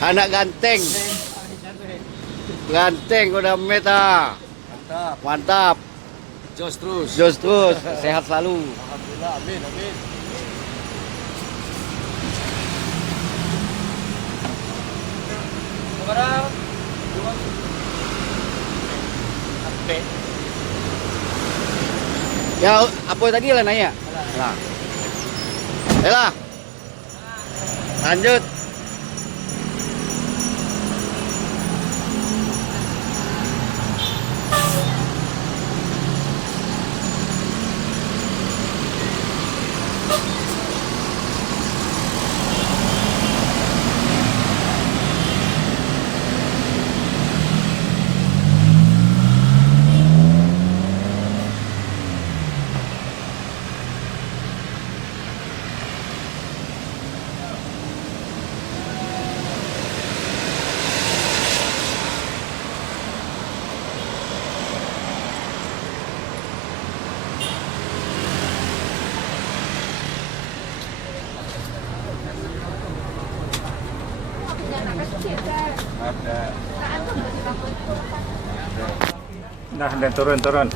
Anak ganteng. Ganteng udah meta. Mantap. Mantap. Jos terus. Jos terus. Sehat selalu. Alhamdulillah. Amin. Amin. Ya, apa tadi lah nanya? Lah. Yalah. Lanjut. Nah, dan turun.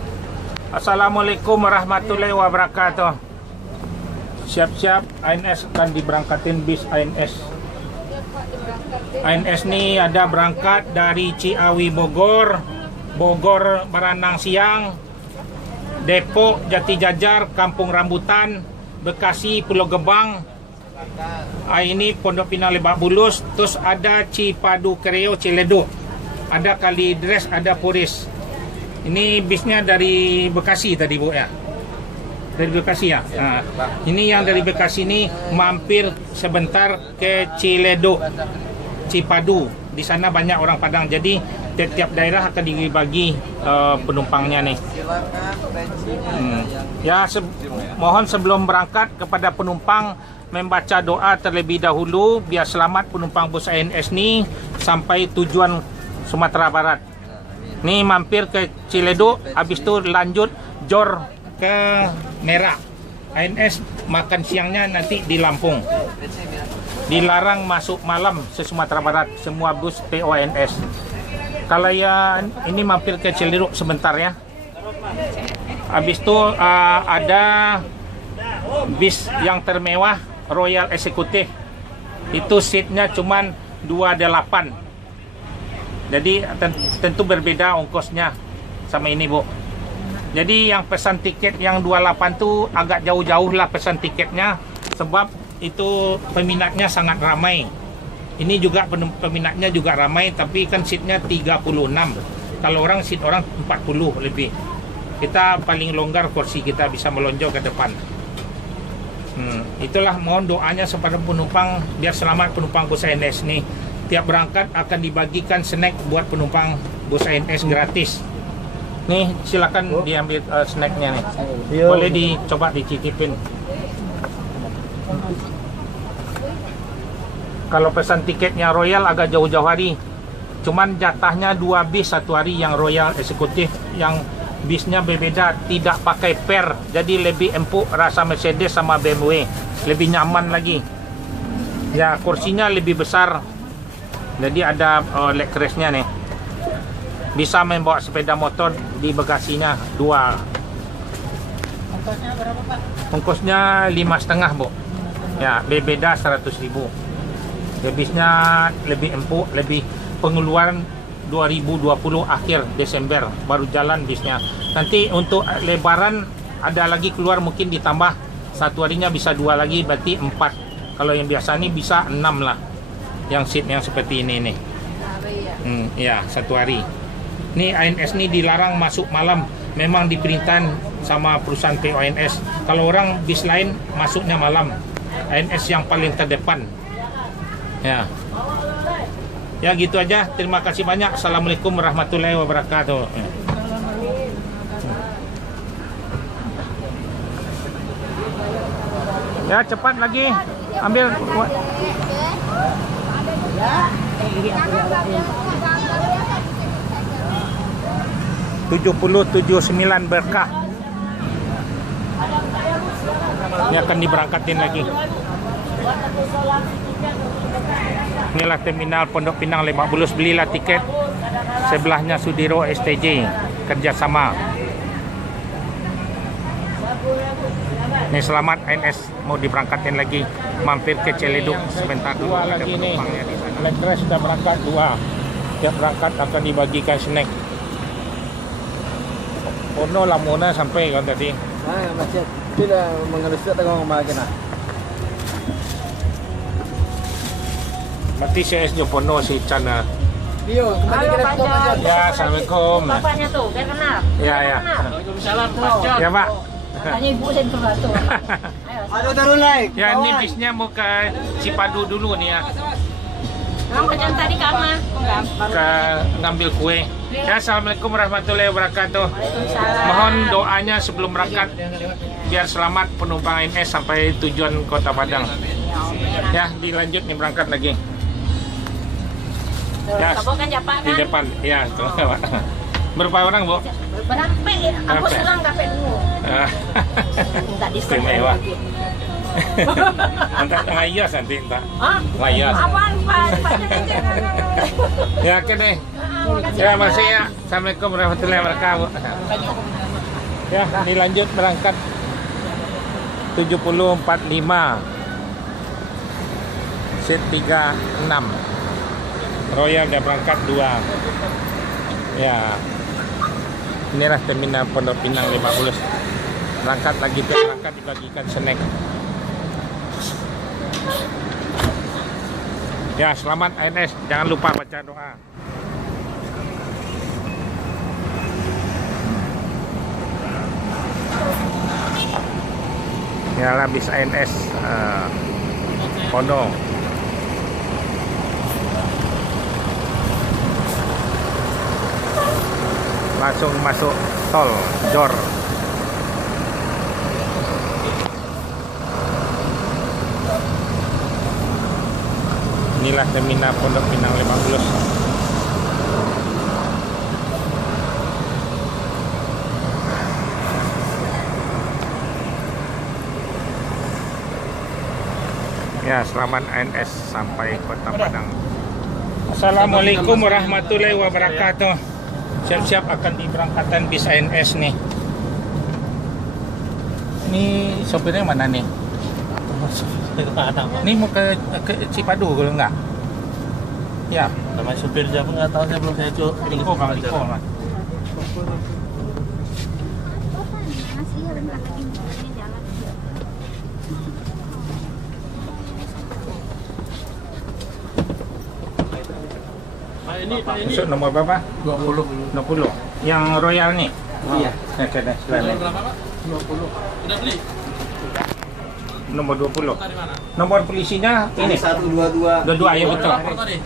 Assalamualaikum warahmatullahi wabarakatuh. Siap-siap, ANS akan diberangkatin bis ANS. ANS ini ada berangkat dari Ciawi Bogor, Bogor Baranang Siang, Depok Jati Jajar, Kampung Rambutan, Bekasi Pulau Gebang. Ini Pondok Pinang Lebak Bulus, terus ada Cipadu Kreo Ciledug, ada Kalidres, ada Puris. Ini bisnya dari Bekasi tadi Bu ya? Dari Bekasi ya? Nah, ini yang dari Bekasi ini mampir sebentar ke Ciledug, Cipadu. Di sana banyak orang Padang, jadi tiap daerah akan dibagi penumpangnya nih. Ya, mohon sebelum berangkat kepada penumpang membaca doa terlebih dahulu biar selamat penumpang bus ANS ini sampai tujuan Sumatera Barat. Nih mampir ke Ciledug, habis itu lanjut jor ke Merak. ANS makan siangnya nanti di Lampung. Dilarang masuk malam se Sumatera Barat, semua bus PO ANS. Kalau ya ini mampir ke Ciledug sebentar ya. Habis itu ada bis yang termewah Royal Executive. Itu seatnya cuman 28. Jadi tentu berbeda ongkosnya sama ini Bu. Jadi yang pesan tiket yang 28 tuh agak jauh-jauh lah pesan tiketnya, sebab itu peminatnya sangat ramai. Ini juga peminatnya juga ramai, tapi kan seatnya 36. Kalau seat orang 40 lebih. Kita paling longgar kursi kita bisa melonjak ke depan. Itulah mohon doanya kepada penumpang biar selamat penumpang bus ANS nih. Tiap berangkat akan dibagikan snack buat penumpang bus ANS gratis. Nih silakan diambil snacknya nih. Boleh dicoba dicicipin. Kalau pesan tiketnya Royal agak jauh-jauh hari. Cuman jatahnya 2 bis satu hari yang Royal Eksekutif, yang bisnya berbeda, tidak pakai per. Jadi lebih empuk rasa Mercedes sama BMW, lebih nyaman lagi. Ya kursinya lebih besar. Jadi ada leg restnya nih. Bisa membawa sepeda motor di bagasinya 2. Ongkosnya berapa Pak? Ongkosnya 5,5 Bu. Ya beda 100.000. Bisnya lebih empuk, lebih pengeluaran 2020 akhir Desember baru jalan bisnya. Nanti untuk lebaran ada lagi keluar, mungkin ditambah satu harinya bisa 2 lagi, berarti 4. Kalau yang biasa ini bisa 6 lah. Yang seat yang seperti ini nih. Ya satu hari. Nih ANS ini dilarang masuk malam. Memang diperintahkan sama perusahaan PO ANS. Kalau orang bis lain masuknya malam. ANS yang paling terdepan. Ya. Ya gitu aja. Terima kasih banyak. Assalamualaikum warahmatullahi wabarakatuh. Ya cepat lagi. Ambil. 7079 berkah. Ini akan diberangkatin lagi. Inilah terminal Pondok Pinang Lebak Bulus. Belilah tiket. Sebelahnya Sudiro STJ kerjasama. Ini selamat ANS mau diberangkatin lagi. Mampir ke Ciledug sebentar dulu. Ada penumpangnya di sana. Lekres sudah berangkat 2. Tiap berangkat akan dibagikan snack. Ono lamuna sampai kan tadi. Macet. Tidak mengelusut dengan ngomongin lah. Mati saya Jopono si Cana. Iyo, kembali ke laptop aja. Ya, assalamualaikum. Bapaknya tuh, biar kenal. Ya, ya. Waalaikumsalam, Pak John. Ya, Pak. Tanya ibu saya tuh. Aduh, turun naik. Ya, ini bisnya mau ke Cipadu dulu nih ya. Kamu kerjaan tadi ke mana? Ke ngambil kue. Ya, assalamualaikum warahmatullahi wabarakatuh. Waalaikumsalam. Mohon doanya sebelum berangkat biar selamat penumpang ANS sampai tujuan Kota Padang. Ya, dilanjut nih berangkat lagi. Ya, Kamu kan Japan di kan? depan. Ya, tuh, Pak. Berapa orang, Bu? Berapa ya? Aku Berapa? sulang kafe dulu. Ah, Minta diskon Istimewa. lagi. Entar ngayas nanti entar. Hah? Ngayas. Apaan, Pak? Ya, oke deh. Ya, masih ya. Assalamualaikum warahmatullahi wabarakatuh. Ya, dilanjut berangkat 7045 seat 36. Royal udah berangkat 2. Ya. Inilah terminal Pondok Pinang Lebak Bulus. Berangkat lagi berangkat dibagikan snack. Ya, selamat ANS. Jangan lupa baca doa. Ya, habis ANS Pondok. Langsung masuk tol Jor. Inilah terminal Pondok Pinang Lebak Bulus. Ya, selamat ANS sampai Kota Padang. Assalamualaikum warahmatullahi wabarakatuh. Siap-siap akan diberangkatkan bis ANS nih. Ini sopirnya mana nih? Ini mau ke Cipadu kalau enggak? Ya. Nama supir siapa nggak tahu, saya belum saya coba. Oh, Kang Liko lah. Pak ini Masuk nomor berapa? 20. 20. Yang Royal nih. Iya. Oke deh, silakan. Berapa, Pak? 20. Udah beli? Nomor 20. Dari mana? Nomor polisinya ini. 122 Dua-dua ya betul. Apa tadi?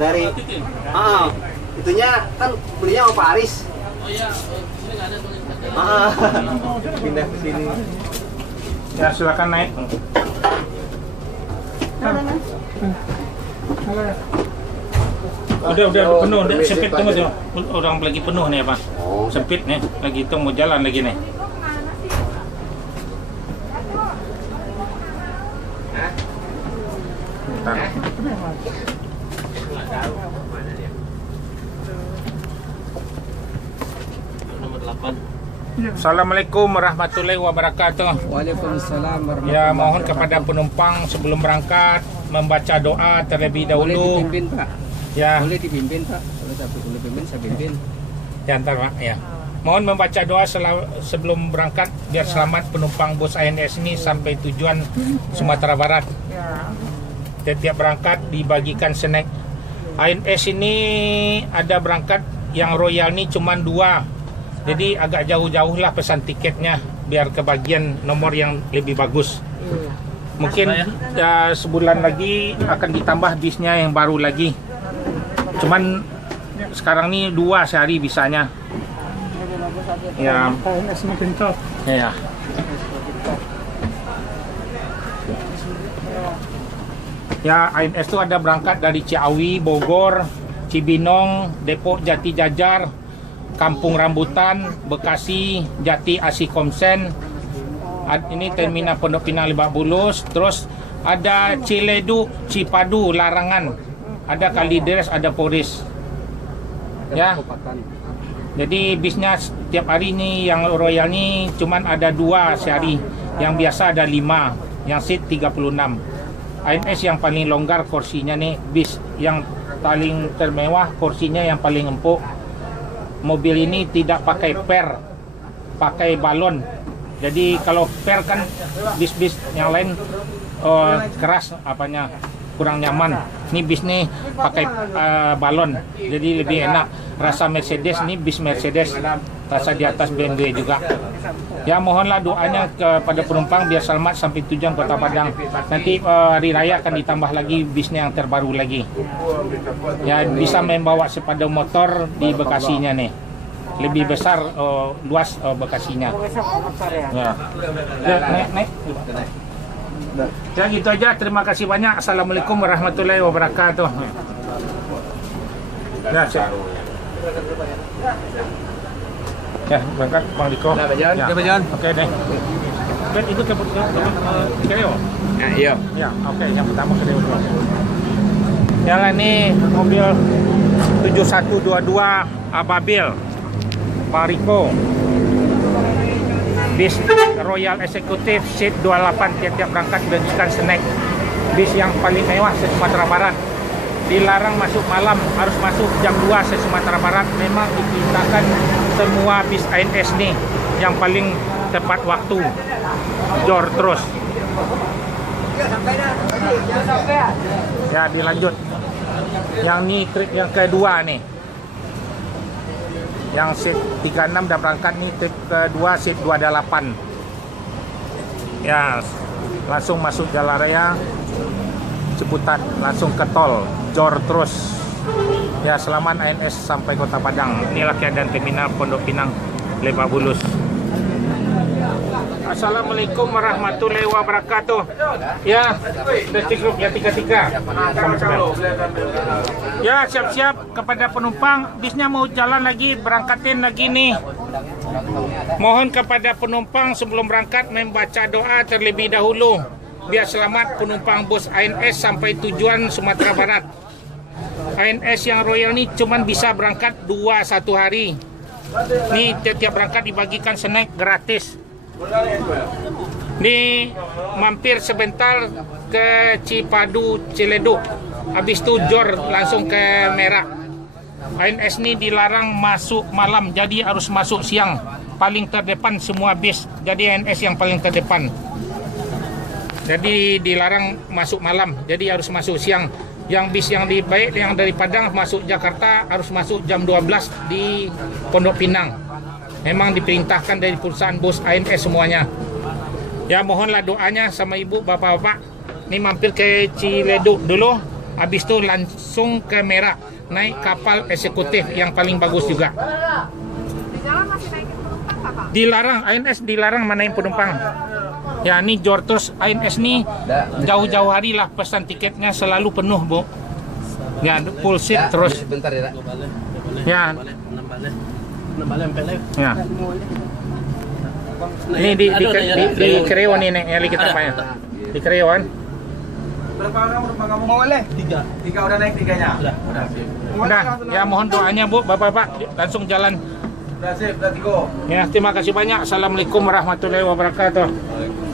dari Titik. itunya kan belinya sama Pak Aris. Oh iya, sini nggak ada tulisan. Pindah ke sini. Ya, silakan naik. Udah penuh, udah sempit tunggu tuh. Orang lagi penuh nih apa? Sempit nih, lagi itu mau jalan lagi nih. Bentar. Nomor 8. Assalamualaikum warahmatullahi wabarakatuh. Waalaikumsalam warahmatullahi Ya, mohon kepada penumpang sebelum berangkat membaca doa terlebih Boleh dahulu. dipimpin, Pak. Ya, Boleh dipimpin, Pak. Boleh pimpin, saya pimpin. ya ntar Pak, ya. Mohon membaca doa sebelum berangkat biar selamat penumpang bus ANS ini sampai tujuan Sumatera Barat. Setiap berangkat dibagikan snack. ANS ini ada berangkat yang Royal ini cuma 2. Jadi agak jauh-jauh lah pesan tiketnya biar kebagian nomor yang lebih bagus. Mungkin sebulan lagi akan ditambah bisnya yang baru lagi. Cuman sekarang ini 2 sehari bisanya. Ya. Ya. Ya, ANS itu ada berangkat dari Ciawi, Bogor, Cibinong, Depok Jati Jajar, Kampung Rambutan, Bekasi, Jati Asikomsen, Ini terminal Pondok Pinang Lebak Bulus. Terus ada Ciledug, Cipadu, Larangan. Ada Kalideres, ada Poris. Ya. Jadi bisnya setiap hari ini yang Royal ini cuman ada 2 sehari. Yang biasa ada 5, yang seat 36. ANS yang paling longgar kursinya nih, bis yang paling termewah kursinya yang paling empuk. Mobil ini tidak pakai per, pakai balon. Jadi kalau per kan bis-bis yang lain keras apanya, kurang nyaman. Ini bis nih pakai balon, jadi lebih enak. Rasa Mercedes, ini bis Mercedes, rasa di atas BMW juga. Ya mohonlah doanya kepada penumpang biar selamat sampai tujuan Kota Padang. Nanti hari raya akan ditambah lagi bisnya yang terbaru lagi. Ya bisa membawa sepeda motor di Bekasinya nih. Lebih besar, luas Bekasinya. Ya. Naik. Ya gitu aja, terima kasih banyak. Assalamualaikum warahmatullahi wabarakatuh. Ya, ya, berangkat Bang Diko. Ya. Oke deh. Ben itu ke Kreo. Ya, iya. Ya, oke, yang pertama Kreo dulu. Yang ini mobil 7122 Ababil Bang Riko. Bis Royal Executive Seat 28, tiap-tiap berangkat dibagikan snack. Bis yang paling mewah se-Sumatera Barat. Dilarang masuk malam, harus masuk jam 2 se-Sumatera Barat. Memang diperintahkan semua bis ANS nih yang paling tepat waktu. Jor terus. Ya dilanjut. Yang ini trip yang kedua nih. Yang seat 36 dan berangkat nih trip kedua seat 28. Ya langsung masuk jalan raya Ciputat, langsung ke tol Jor terus. Ya selamat ANS sampai Kota Padang. Inilah keadaan terminal Pondok Pinang Lebak Bulus. Assalamualaikum warahmatullahi wabarakatuh. Ya, grup ya 33. Ya, siap-siap kepada penumpang. Bisnya mau jalan lagi, berangkatin lagi nih. Mohon kepada penumpang sebelum berangkat membaca doa terlebih dahulu. Biar selamat penumpang bus ANS sampai tujuan Sumatera Barat. ANS yang Royal ini cuman bisa berangkat 1 hari. Nih tiap berangkat dibagikan snack gratis. Nih mampir sebentar ke Cipadu, Ciledug. Habis itu Jor langsung ke Merak. ANS ini dilarang masuk malam, jadi harus masuk siang. Paling terdepan semua bis. Jadi ANS yang paling terdepan. Jadi dilarang masuk malam, jadi harus masuk siang. Yang bis yang yang dari Padang masuk Jakarta harus masuk jam 12 di Pondok Pinang. Memang diperintahkan dari perusahaan bus ANS semuanya. Ya mohonlah doanya sama ibu bapak-bapak. Ini mampir ke Ciledug dulu, habis itu langsung ke Merak, naik kapal eksekutif yang paling bagus juga. Dilarang, ANS dilarang manain penumpang. Ya ini Jor terus ANS nih jauh-jauh hari lah pesan tiketnya selalu penuh bu. Ya full seat terus. Bentar ya. Ya. Ya. Ini di Kreo nih yang kita payah. Di Kreo kan. Berapa orang kamu mau boleh? 3 udah naik 3-nya. Udah, ya mohon doanya bu, bapak-bapak langsung jalan. Udah sip, udah Tiko. Ya terima kasih banyak. Assalamualaikum warahmatullahi wabarakatuh.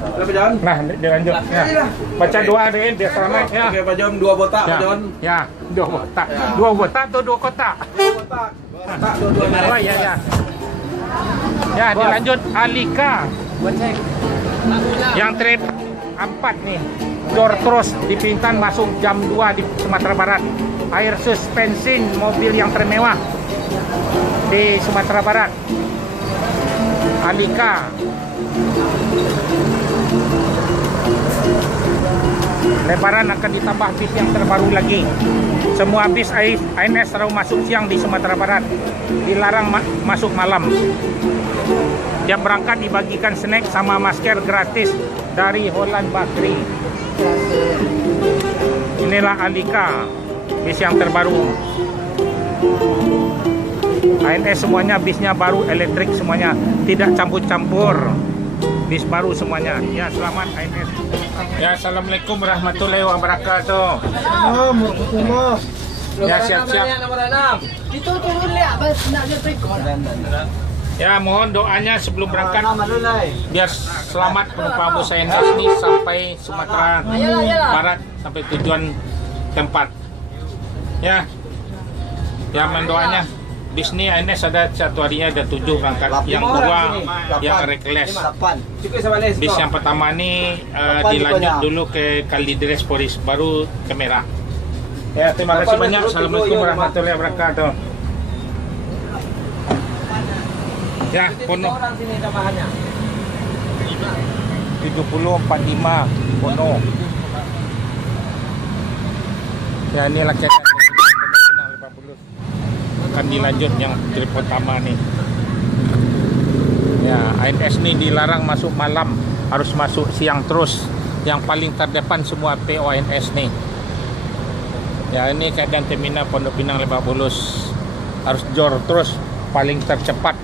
Udah John? Nah dilanjut. Ya. Baca doa deh biar selamat ya. Oke Pak John, 2 botak Ya. Pak John. Ya, 2 botak. 2 botak atau 2 kotak? 2 botak. Botak 2 Oh iya ya. Ya dilanjut Alika. Yang trip 4 nih. Jor terus dipintan masuk jam 2 di Sumatera Barat. Air suspensin mobil yang termewah di Sumatera Barat. Alika. Lebaran akan ditambah bis yang terbaru lagi. Semua bis ANS selalu masuk siang di Sumatera Barat. Dilarang masuk malam. Tiap berangkat dibagikan snack sama masker gratis dari Holland Bakri. Inilah Alika, bis yang terbaru. ANS semuanya bisnya baru, elektrik semuanya, tidak campur-campur. bis baru semuanya. Ya, selamat ANS. Ya, assalamualaikum warahmatullahi wabarakatuh. Ya, siap-siap. Itu turun lihat, nak dia rekod. Ya, mohon doanya sebelum berangkat biar selamat penumpang bus ANS ini sampai Sumatera Barat, sampai tujuan tempat. Ya, mendoanya. Bis ini ANS ada satu harinya ada 7 berangkat. Yang kedua yang reckless. Bis yang pertama ini dilanjut dulu ke Kalideres Polis, baru ke Merah. Ya, terima kasih banyak. Assalamualaikum warahmatullahi wabarakatuh. Ya, Pono 7045 Pono. Ya, ini lagi akan dilanjut yang trip pertama nih. Ya, ANS ini dilarang masuk malam, harus masuk siang terus. Yang paling terdepan semua PO ANS nih. Ya, ini keadaan terminal Pondok Pinang Lebak Bulus, harus jor terus, paling tercepat.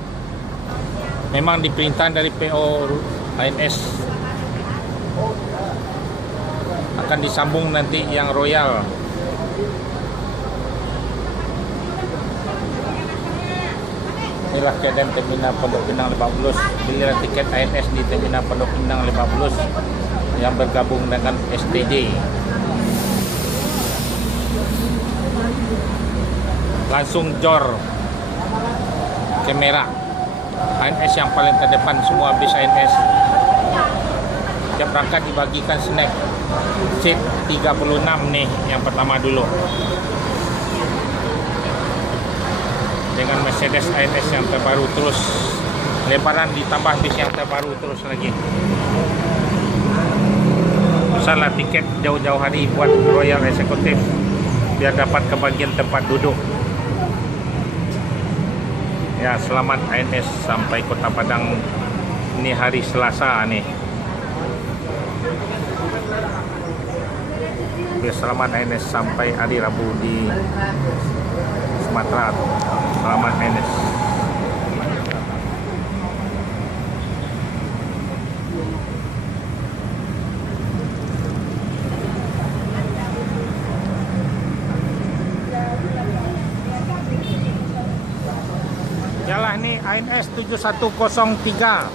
Memang diperintah dari PO ANS akan disambung nanti yang Royal. Inilah keadaan terminal Pondok Pinang Lebak Bulus. Belilah tiket ANS di terminal Pondok Pinang Lebak Bulus yang bergabung dengan STJ. Langsung jor ke Merah. ANS yang paling terdepan semua bis ANS. Tiap berangkat dibagikan snack. Seat 36 nih yang pertama dulu. Dengan Mercedes ANS yang terbaru terus, lebaran ditambah bis yang terbaru terus lagi. Pesanlah tiket jauh-jauh hari buat Royal Executive biar dapat kebagian tempat duduk. Ya, selamat ANS sampai Kota Padang. Ini hari Selasa nih. Biar selamat ANS sampai hari Rabu di Sumatera. Selamat ANS. Jalan nih ANS 7103.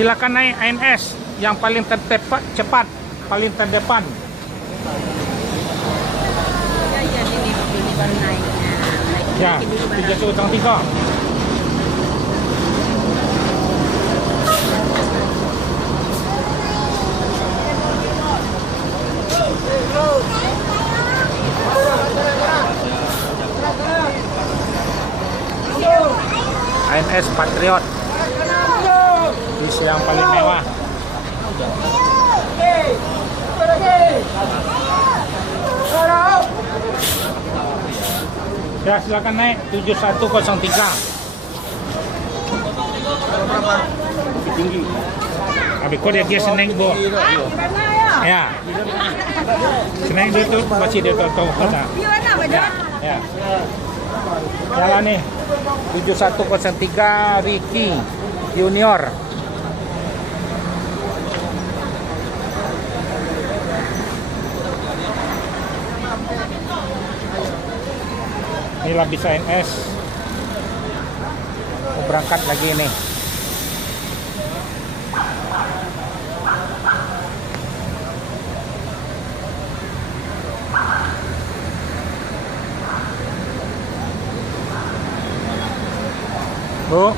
Silakan naik ANS yang paling cepat, paling terdepan. Ini baru naiknya. Ya, 7103. ANS Patriot. Bis yang paling mewah. Ya, silakan naik 7103. Tinggi. Habis kau dia seneng bo. Ya. Seneng dia tu masih dia tahu kata. Ya. Jalan nih 7103 Ricky Junior. Inilah bis ANS mau berangkat lagi nih. Bu,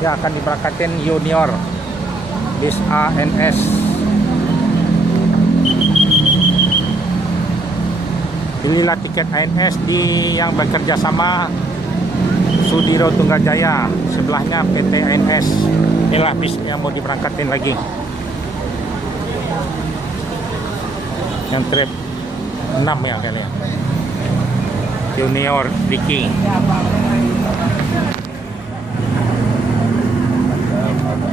ya akan diberangkatin Junior bis ANS. Belilah tiket ANS di yang bekerja sama Sudiro Tunggajaya, sebelahnya PT ANS. Inilah bis yang mau diberangkatin lagi. Yang trip 6 ya kalian. Junior Ricky.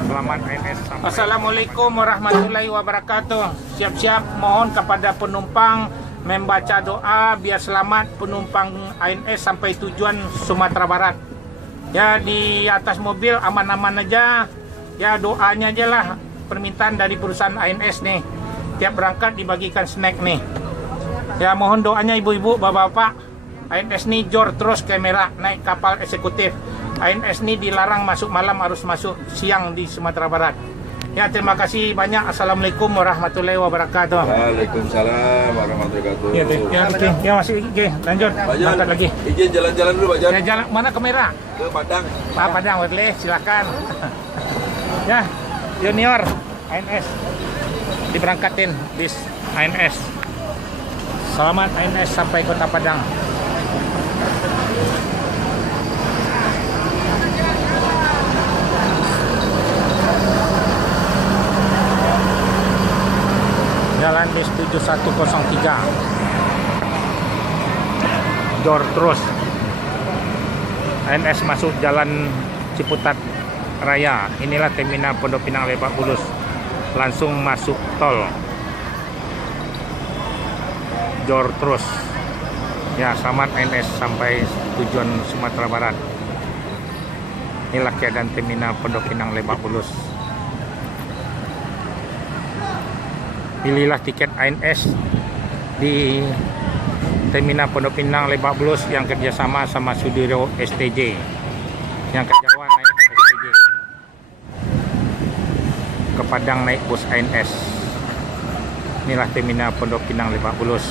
Selamat ANS. Assalamualaikum warahmatullahi wabarakatuh. Siap-siap mohon kepada penumpang membaca doa biar selamat penumpang ANS sampai tujuan Sumatera Barat. Ya di atas mobil aman-aman aja. Ya doanya aja lah, permintaan dari perusahaan ANS nih. Tiap berangkat dibagikan snack nih. Ya mohon doanya ibu-ibu, bapak-bapak. ANS nih jor terus kamera naik kapal eksekutif. ANS nih dilarang masuk malam, harus masuk siang di Sumatera Barat. Ya terima kasih banyak. Assalamualaikum warahmatullahi wabarakatuh. Waalaikumsalam warahmatullahi wabarakatuh. Ya masih lanjut. Berangkat lagi. Izin jalan-jalan dulu Pak Jan. Ya jalan mana kamera? Ke Padang. Pak Padang, boleh silakan. Ya, junior ANS diberangkatin bis ANS. Selamat ANS sampai Kota Padang. Jalan bis 7103 jor terus. ANS masuk jalan Ciputat Raya. Inilah terminal Pondok Pinang Lebak Bulus. Langsung masuk tol. Jor terus. Ya, selamat ANS sampai tujuan Sumatera Barat. Inilah keadaan terminal Pondok Pinang Lebak Bulus. Pilihlah tiket ANS di terminal Pondok Pinang Lebak Bulus yang kerjasama sama Sudiro STJ. Yang ke Jawa naik STJ, ke Padang naik bus ANS. Inilah terminal Pondok Pinang Lebak Bulus.